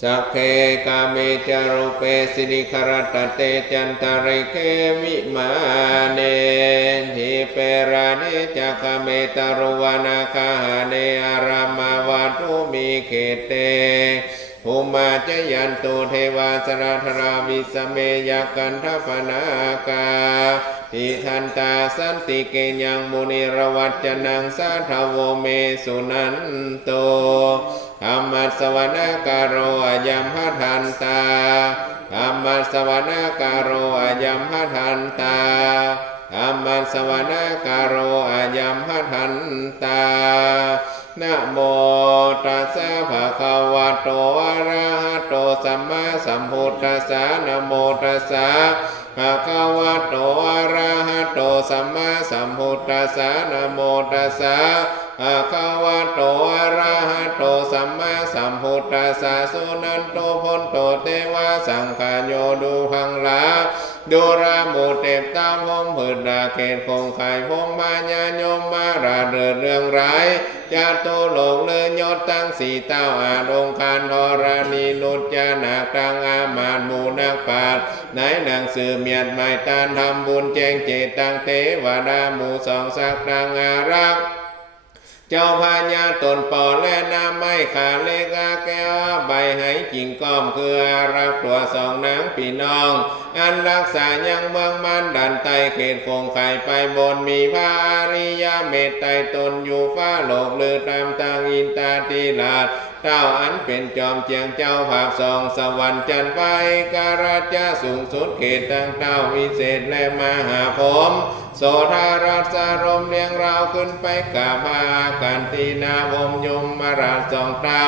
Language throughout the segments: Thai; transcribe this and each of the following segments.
สัพเพกาเมจารุเปสิริคารตเตจันตาริเกวิมาเนทิเปรานิจักเมตารุวนาคาเนอารามาวาตุมิเขเตภูมาจยันตุเทวาสราธราวิสเมยกันทพนากาทิทันตาสันติเกยังมุนิรวัจนังสาทโวเมสุนันโตธรรมสวนาการโรอายัมหทันตาธรรมสวนาการโรอายัมหทันตาธรรมสวนาการโรอายัมหทันตานะโมตัสสะภะคะวะโตอะระหะโตสัมมาสัมพุทธัสสะนะโมตัสสะภะคะวะโตอะระหะโตสัมมาสัมพุทธัสสะนะโมตัสสะภะคะวะโตอะระหะโตสัมมาสัมพุทธัสสะสุนันโตพนโตเตวะสังฆาโยดูพังลาดูรามุเตปตาพงผืดดาเขตคงไข่พงมาญาโยมมาราเรื่องร้ายจาตุโลกเลยยศตั้งสี่เต้าอาดงคารธรณีนุจจานาตังอามาตมูนักปราชญ์ไหนหนังสือเมียดไม่ตานทำบุญแจงเจตังเทวดาหมู่สองสักตังอารักเจ้าพญาตนปอและน้ำไม่ขาเลกาแก้วใบให้จิงก้อมคืออารักตัวสองนางพี่น้องอันรักษายังเมืองมันดันไตเขตคงไข่ไปบนมีพระอริยเมตไตตนอยู่ฟ้าโลกลือตามทางอินตาติลาดเต้าอันเป็นจอมเจียงเจ้าภาพสองสวรรค์จันทร์ไฟการาชสูงสุดเขตตั้งเต้าวิเศษและมหาพรหมโสธารัสารมเลี้ยงเราขึ้นไปกราบพากันตีนาวมยมมาราชสองเต้า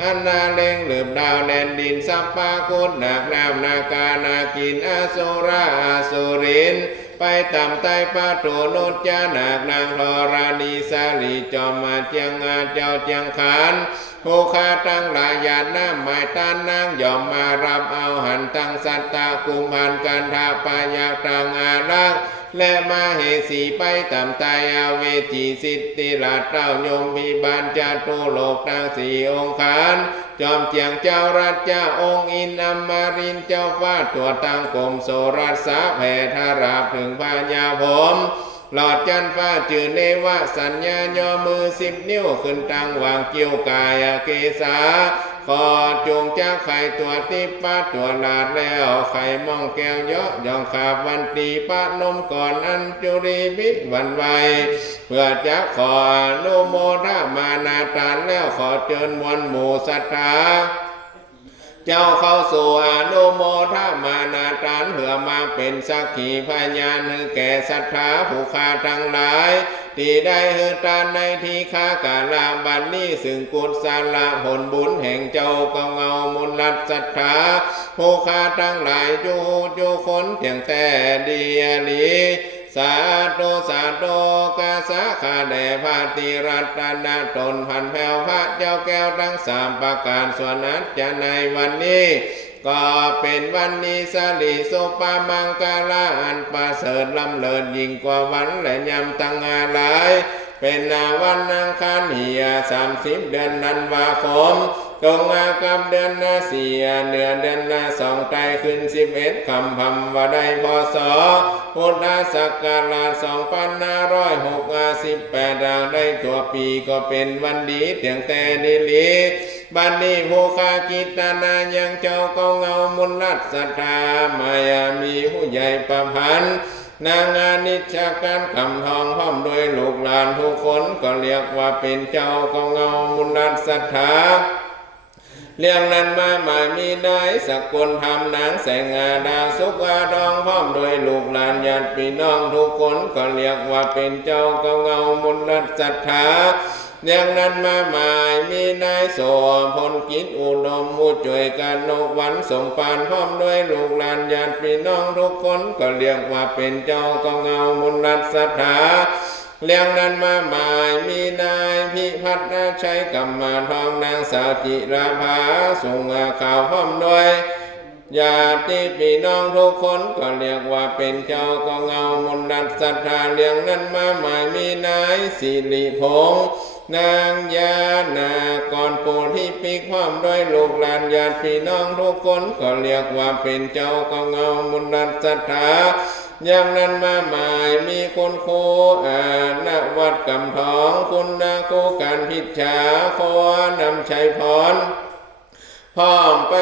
อันนาเล็งหลืบดาวแดนดินสัพพาคุดนักน้ำนาคานากินอสุราอสุรินไปต่ำใต้ปาโตนุจจานาคนางธรณีสาลีจอมมาเจียงอาเจ้าเจียงขานผู้ค้าตั้งหลายญาติน้ำหมายตานนางยอมมารับเอาหันตั้งสัตตากุมพันกันทาปายาตังอาลักและมาเหสีไปต่ำตายอาเวจีสิทธิราชเต้ายมพิบาลจาตุโลกตั้งสี่องค์ขานจอมเจียงเจ้ารัชเจ้าองค์อินอมรินเจ้าฟ้าตัวตั้งกรมโสรัสสาแผ่ทาราบถึงพญาผมหลอดจันฟ้าจื่อเนวะสัญญาย่อมือ10 นิ้วขึ้นตั้งวางเกี่ยวกายเกษาขอจงจากไข่ตัวติป้าตัวลาดแล้วไข่มองแก้วเยาะย่องขาบวันตีป้านมก่อนอันจุรีวิวันไวเพื่อจะขออนุโมทนานาตานแล้วขอเชิญมวลหมู่ศรัทธาเจ้าเข้าสู่อนุโมทนาตานเพื่อมาเป็นสักขีพยานให้แก่ศรัทธาผู้ข้าทั้งหลายที่ได้เฮือตานในที่ข้ากาลาบันนี้ซึ่งกุศลผลบุญแห่งเจ้าก็เงามุลลัดศรัทธาผู้ข้าทั้งหลายจูคนเพียงแต่ดีลีสาธุสาธุกาสาขาแด่พระติรัตนาตนพันแผ่วพระเจ้าแก้วทั้ง3ประการส่วนนั้นจะในวันนี้ก็เป็นวันนี้สลิโสปามังกาลาอันประเสริฐล้ำเลิศยิ่งกว่าวันและยำตั้งหลายเป็นวันอังคารเหีย30 เดือนธันวาคมตรงกับเดือน4เดือน2ไตรขึ้น11คำพำว่าได้พศพุทธศักราช2568ได้ตัวปีก็เป็นวันดีเตียงแต่นิลีบัดนี้ผู้ข้ากิตนายังเจ้าก็เงามุลลัดศรัทธามายามีผู้ใหญ่ประพันธ์นางานิชการคำทองพร้อมด้วยลูกหลานทุกคนก็เรียกว่าเป็นเจ้าก็เงามุลลัดศรัทธาเรื่องนั้นมาหมายมีได้สกุลทำนางแสงอาดาสุกอาดองพร้อมโดยลูกหลานญาติพี่น้องทุกคนก็เรียกว่าเป็นเจ้าก็เงามุลลัดศรัทธาเรื่องนั้นมาหมายมีนายโสพลกิจอุดมผู้ช่วยกันนกวันสมปานพร้อมด้วยลูกหลานญาติพี่น้องทุกคนก็เรียกว่าเป็นเจ้าก็เงามุลลัดศรัทธาเรื่องนั้นมาหมายมีนายพิพัฒน์ชัยกัมมาทองนางสาวจิราภาส่งข่าวพร้อมด้วยญาติพี่น้องทุกคนก็เรียกว่าเป็นเจ้าก็เงามุลลัดศรัทธาเรื่องนั้นมาหมายมีนายสิริพงษ์ นางยานาก่อนปู่ที่ปีกพร้อมด้วยลูกหลานญาติพี่น้องทุกคนก็เรียกว่าเป็นเจ้าก็เงามุนรัตศรัทธาอย่างนั้นมาหมายมีคุณครูณวัดกำทองคุณนาคูการพิจฉาขอนำชัยพรพร้อมไป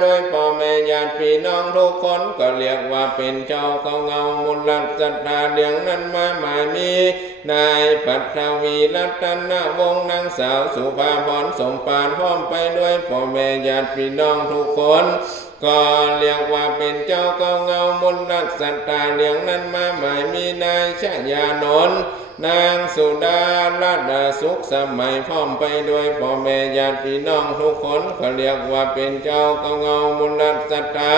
โดยพ่อแม่ญาติพี่น้องทุกคนก็เรียกว่าเป็นเจ้าเขาเงามุลลัตศรัทธาเลี้ยงนั้นมาหมายมีนายปัทวีรัตนวงศ์นางสาวสุภาพรสมปานพร้อมไปด้วยพ่อแม่ญาติพี่น้องทุกคนก็เรียกว่าเป็นเจ้าเขาเงามุลลัตศรัทธาเลี้ยงนั้นมาหมายมีนายชยานนท์นางสุดารัตน์สุขสมัยพร้อมไปด้วยพ่อแม่ญาติพี่น้องทุกคนเขาเรียกว่าเป็นเจ้าเขาเงามุลลัตศรัทธา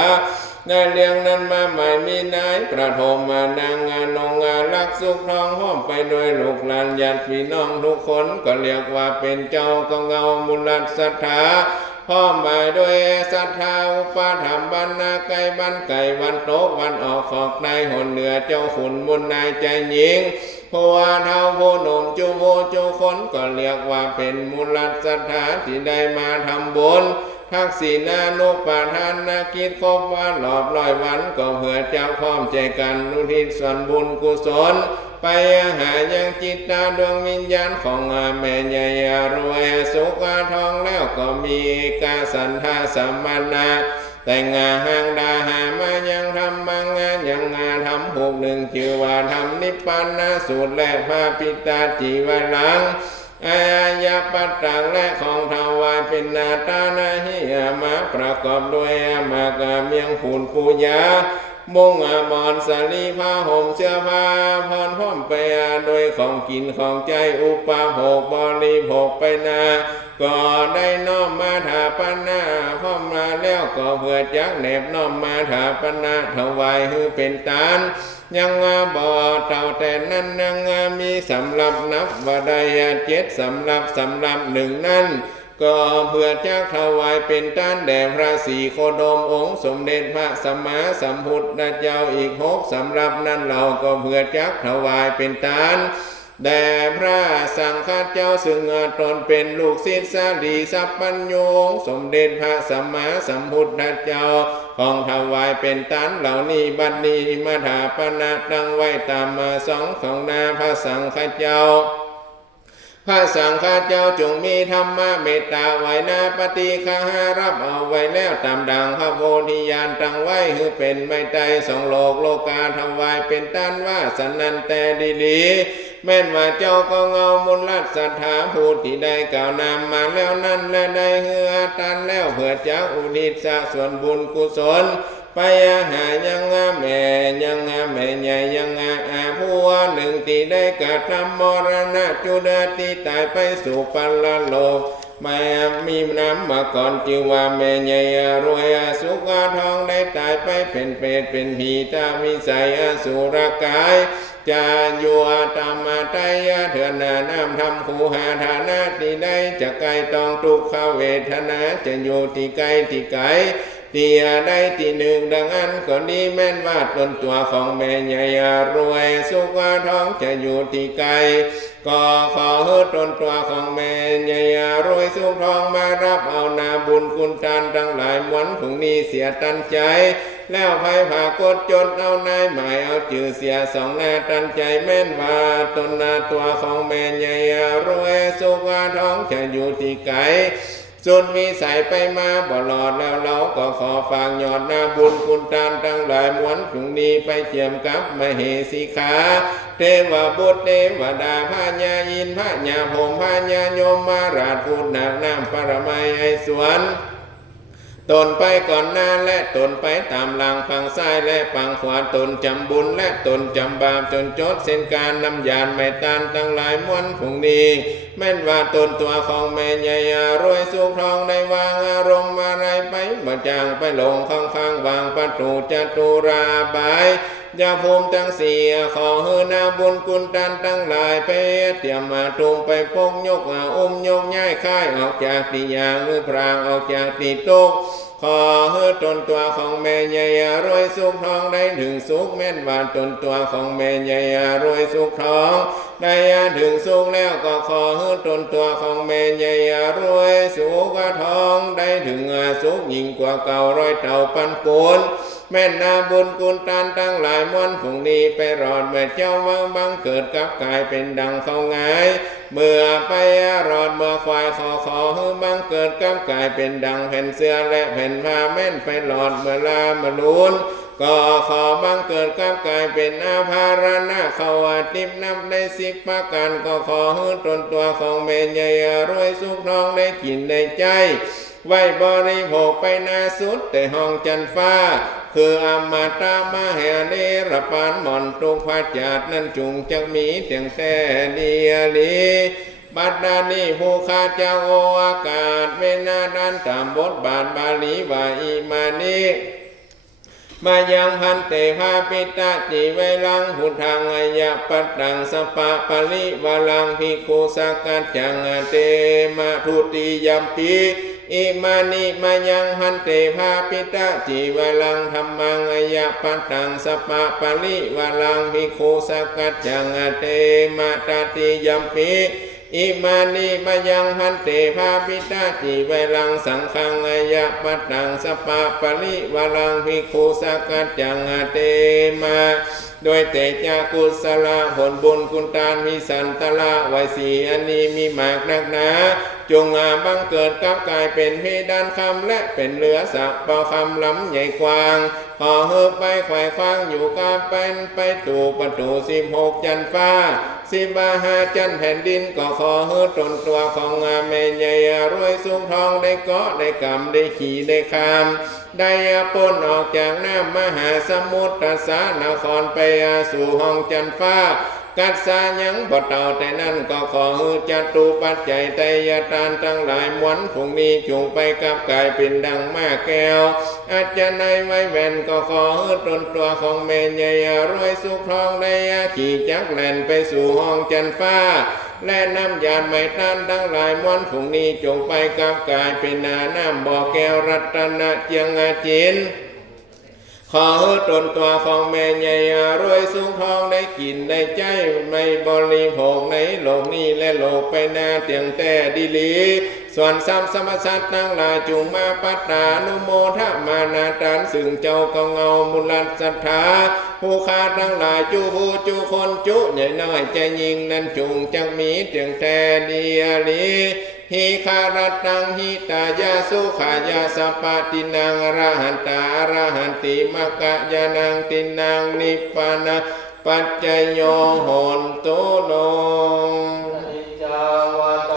ในเรื่องนั้นมาหมายมีนายประทมนางงานงงานรักสุขทองพร้อมไปด้วยลูกหลานญาติพี่น้องทุกคนก็เรียกว่าเป็นเจ้าเขาเงามุลลัตศรัทธาพร้อมมาด้วยศรัทธาอุปธรรมบรรณาไก่บันไก่วันโตวันออกขอกในหนเหนือเจ้าขุนมุนนายใจหญิงผู้ว่าเท่าผู้หนุ่มจูโวจูคนก็เรียกว่าเป็นมุลลัตศรัทธาที่ได้มาทำบุญทักษิณานุปทานนาคิดครบว่าหลอบร้อยวันก็เพื่อเจ้าพร้อมใจกันอุทิศส่วนบุญกุศลไปหายังจิตตาดวงวิญญาณของแม่ใหญ่รวยสุขทองแล้วก็มีกาสันทาสัมมานาแต่งาหางดาหามายังทำบางงานยังงาทำผูกหนึ่งชื่อว่าทำนิพพานสูตรและพระปิตาจีวรังอายาปัตตังและของถวายเป็นนาตานาหิยามาประกอบด้วยมากาเมียงผูนปูยามุงบอนสลีผ้าห่มเสื้อผ้าพรพร้อมไปโดยของกินของใจอุปโภคบริโภคไปนาก็ได้น้อมมาถาปนาพร้อมมาแล้วก็เพื่อจักเนบน้อมมาถาปนาถวายให้เป็นตานยังบ่เต่าแต่นั้นยังมีสำหรับนับว่าได้7สำหรับหนึ่งนั้นก็เพื่อจักถวายเป็นตานแด่พระศรีโคดมองค์สมเด็จพระสัมมาสัมพุทธเจ้าอีก6สำหรับนั้นเราก็เพื่อจักถวายเป็นตานแด่พระสังฆเจ้าซึ่งตนเป็นลูกศิษย์สาลีสัพพัญโยสมเด็จพระสัมมาสัมพุทธเจ้าของถวายเป็นตานเหล่านี้บัดนี้มาถาปนาตั้งไว้ตามมาสองของนาพระสังฆเจ้าพระสังฆเจ้าจงมีธรรมะเมตตาไว้นาปฏิฆารับเอาไว้แล้วตามดังพระโพธิญาณตั้งไว้คือเป็นไม่ไตสองโลกโลกาถวายเป็นตานว่าสันนันแต่ดีลีแม่นว่าเจ้าก็เงามุลลัตศรัทธาผู้ที่ได้กล่าวนำมาแล้วนั้นและได้เฮือตันแล้วเพื่อจักอุทิศส่วนบุญกุศลไปหายังแม่ใหญ่ยังผู้หนึ่งที่ได้กระทำมรณะจุดที่ตายไปสู่ปัลลโลกแม่มีน้ำมาก่อนจึงว่าแม่ใหญ่รวยสุขทองได้ตายไปเป็นเปรตเป็นผีตาวิสัยอสุรกายจะอยู่ตามมาไตเถื่อนน้ำทำคูหาฐานะที่ได้จะไกลต้องทุกขเวทนาจะอยู่ที่ไกลที่ได้ที่หนึ่งดังนั้นก็ดีแม่นว่าตนตัวของแม่ใหญ่รวยสุขทองจะอยู่ที่ไกลก็ขอให้ตนตัวของแม่ใหญ่รวยสุขทองมารับเอานาบุญคุณทานทั้งหลายม้วนผงนี้เสียตันใจแล้วไพ่ผ่ากดจนเอานายหมายเอาจื่อเสียสองหน้าตันใจแม่นว่าตนนาตัวของแม่ใหญ่รวยสุขทองจะอยู่ที่ไกลส่วนมีสายไปมาบ่หลอดแล้วเราก็ขอฝากยอดนาบุญคุณทานทั้งหลายม้วนผงนี้ไปเจียมกับมเหสีขาเทวบุตรเทวดาพระญายินพระญาพรหมพระญาโยมมาราชพูดหนักน้ำปรมัยไอสวนตนไปก่อนหน้าและตนไปตามหลังฝั่งซ้ายและฝั่งขวาตนจำบุญและตนจำบาปจนจดเส้นการนำยานไม่ตานทั้งหลายม้วนผงนี้แม่นว่าตนตัวของแม่ใหญ่รวยสุขทองได้วางอารมณ์อะไรไปบ่จางไปลงข้างวางประตูจตุราบาย ยาภูมิทั้งสี่ขอเฮือนาบุญกุลตันทั้งหลายไปเตรียมมาตุงไปพกยกอุ้มยกย้ายค่ายออกจากติยางหรือพรางออกจากติตุกขอเฮือตนตัวของแม่ใหญ่รวยสุขทองได้ถึงสุขแม่นว่าตนตัวของแม่ใหญ่รวยสุขทองได้ถึงสุขแล้วก็ขอเฮือตนตัวของแม่ใหญ่รวยสุขทองได้ถึงสุขยิ่งกว่าเก่าร้อยเท่าพันปูนแม่นาบุญกุลตานตั้งหลายมวลผงนี้ไปรอดเมื่อเจ้าวังบังเกิดกับกายเป็นดังเขาไงเมื่อไปรอดเมื่อควายขอฮือบังเกิดกับกายเป็นดังแผ่นเสื้อและแผ่นผ้าแม่นไปหลอดเมื่อลามาลุนก็ขอบังเกิดกับกายเป็นอาภารณะเขาว่าติบนับใน10ประการก็ขอฮือตนตัวของแม่ใหญ่รวยสุขทองได้กินได้ใจไว้บริโภคไปนาสุดแต่ห้องจันฟ้าคืออมตะมหาเนรปานหม่อนตุกพระจาดนั้นจุงจักมีเตียงแต่เดียลีบัดดานี้ผู้ข้าเจ้าโออากาศเวนาดันตามบทบาทบาลีว่าอิมานิมายังพันเตภาปิตะจิเวลังหุทางอายะปัตตังสปะปะลิวาลังภิกขุสักกัจจังเตมาทุติยัมปีอิมานิมายังพันเตภาปิตะจิวลังธัมมังอายะปัตตังสปะปะลิวาลังภิกขุสักกัจจังเตมาตติยัมปีอิมานิมายังพันเตภาปิตาจิเวลังสังฆังอายะปัตตังสปะปะลิวาลังภิกขุสักกัจจังเตมาโดยเตจากุศลผลบุญคุณทานมีสันตละไวสีอันนี้มีมากนักหนาจงบังเกิดกับกายเป็นเพดานคำและเป็นเหลือสักเป่าคำล้ำใหญ่กว้างขอเฮือไปไขว่คว้างอยู่กับเป็นไปตู่ประตู16จันฟ้า15จันแผ่นดินก็ขอเฮือตนตัวของแม่ใหญ่รวยสุขทองได้เกาะได้กำได้ขี่ได้คามได้ปนออกจากน้ำมหาสมุทรสานครไปสู่ห้องจันฟ้ากัดสายังบ่เต่าแต่นั้นก็ขอฮือจัตุปัจจัยไตยทานทั้งหลายมวลพรุ่งนี้จงไปกับกายเป็นดังมาแก้วอาจจะในไว้แว่นก็ขอฮือตนตัวของแม่ใหญ่รวยสุขทองได้ขี่จักแล่นไปสู่ห้องจันฟ้าและน้ำยานไม่ต้านทั้งหลายมวลพรุ่งนี้จงไปกับกายเป็นน้ำบ่อแก้วรัตนะเจียงจินขอฮือตนตัวของแม่ใหญ่รวยสุขทองได้กินได้ใจไม่บริโภคในโลกนี้และโลกไปหน้าเตียงแต่ดีลีส่วนซ้ำสมสัตว์ทั้งหลายจุงมาปัตตานุโมทมานาตานซึ่งเจ้าก็เงามุลัศรัทธาผู้ขาทั้งหลายจูผู้จูคนจุใหญ่น้อยใจยิงนั้นจุงจักมีเตียงแต่ดีลีหิคารตังหิตายาสุขายาสปะตินังอรหันตาอรหันติมกะยานังตินังนิพพานะปัจจโยโหนตุโลจาวา